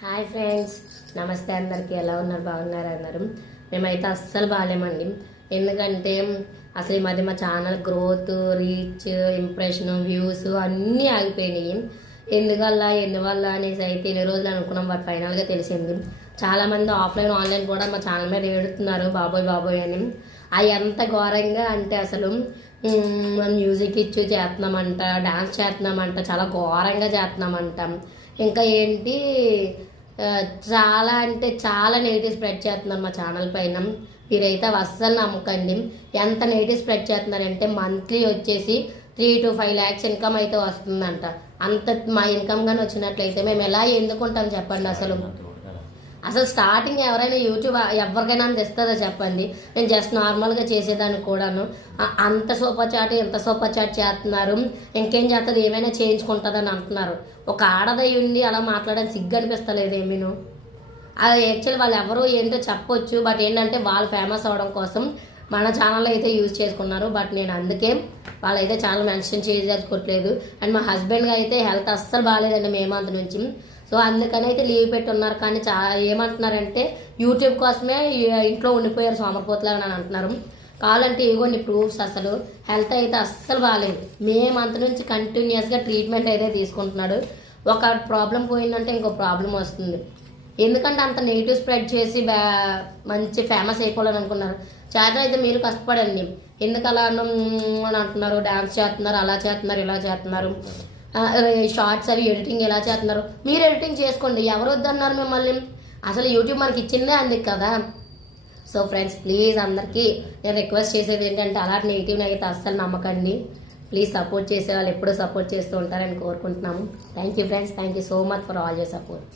Hi friends, నమస్తే. అందరికీ ఎలా ఉన్నారు? బాగున్నారు అందరూ? మేమైతే అస్సలు బాగాలేమండి. ఎందుకంటే అసలు ఈ మధ్య మా channel growth, reach, impression, views అన్నీ ఆగిపోయినాయి. ఎందువల్ల అనేసి అయితే ఇన్ని రోజులు అనుకున్నాం. బట్ ఫైనల్గా తెలిసింది. చాలామంది ఆఫ్లైన్ ఆన్లైన్ కూడా మా ఛానల్ మీద ఏడుతున్నారు బాబోయ్ బాబోయ్ అని. అవి ఎంత ఘోరంగా అంటే అసలు మ్యూజిక్ ఇచ్చి చేస్తున్నామంట, డాన్స్ చేస్తున్నామంట, చాలా ఘోరంగా చేస్తున్నామంట. ఇంకా ఏంటి, చాలా అంటే చాలా నెగిటివ్ స్ప్రెడ్ చేస్తున్నారు మా ఛానల్ పైన. మీరైతే అవి అస్సలు నమ్మకండి. ఎంత నెగిటివ్ స్ప్రెడ్ చేస్తున్నారంటే మంత్లీ వచ్చేసి 3 to 5 lakhs ఇన్కమ్ అయితే వస్తుందంట. అంత మా ఇన్కమ్ కానీ వచ్చినట్లయితే మేము ఎలా ఎందుకుంటాం చెప్పండి? అసలు స్టార్టింగ్ ఎవరైనా యూట్యూబ్ ఎవరికైనా అంత ఇస్తుందో చెప్పండి? నేను జస్ట్ నార్మల్గా చేసేదాన్ని కూడాను. అంత సూపర్ చాట్, ఎంత సూపర్ చాట్ చేస్తున్నారు, ఇంకేం చేస్తుంది, ఏమైనా చేయించుకుంటుందని అంటున్నారు. ఒక ఆడదై ఉండి అలా మాట్లాడడానికి సిగ్గు అనిపిస్తలేదు ఏమీను. అది యాక్చువల్లీ వాళ్ళు ఎవరు ఏంటో చెప్పొచ్చు. బట్ ఏంటంటే వాళ్ళు ఫేమస్ అవడం కోసం మన ఛానల్లో అయితే యూజ్ చేసుకున్నారు. బట్ నేను అందుకే వాళ్ళైతే ఛానల్ మెన్షన్ చేసుకోవట్లేదు. అండ్ మా హస్బెండ్గా అయితే హెల్త్ అస్సలు బాగాలేదండి మే మంత్ నుంచి. సో అందుకని అయితే లీవ్ పెట్టి ఉన్నారు. కానీ ఏమంటున్నారంటే యూట్యూబ్ కోసమే ఇంట్లో ఉండిపోయారు సోమరిపోతులని అని అంటున్నారు. కావాలంటే ఇవ్వండి ప్రూఫ్స్. అసలు హెల్త్ అయితే అస్సలు బాగాలేదు. మే మంత్ నుంచి కంటిన్యూస్గా ట్రీట్మెంట్ అయితే తీసుకుంటున్నాడు. ఒక ప్రాబ్లం పోయిందంటే ఇంకో ప్రాబ్లం వస్తుంది. ఎందుకంటే అంత నెగిటివ్ స్ప్రెడ్ చేసి మంచి ఫేమస్ అయిపోవాలని అనుకున్నారు. చేత అయితే మీరు కష్టపడండి. ఎందుకు అలా అని అంటున్నారు? డాన్స్ చేస్తున్నారు, అలా చేస్తున్నారు, ఇలా చేస్తున్నారు, షార్ట్స్ అవి ఎడిటింగ్ ఎలా చేస్తున్నారు? మీరు ఎడిటింగ్ చేసుకోండి. ఎవరు వద్దన్నారు మిమ్మల్ని? అసలు యూట్యూబ్ మనకి ఇచ్చిందే అందుకు కదా. సో ఫ్రెండ్స్, ప్లీజ్ అందరికీ నేను రిక్వెస్ట్ చేసేది ఏంటంటే అలాంటి నెగిటివ్ అయితే అస్సలు నమ్మకండి. ప్లీజ్ సపోర్ట్ చేసే వాళ్ళు ఎప్పుడూ సపోర్ట్ చేస్తూ ఉంటారని కోరుకుంటున్నాము. Thank you friends. Thank you so much for all your support.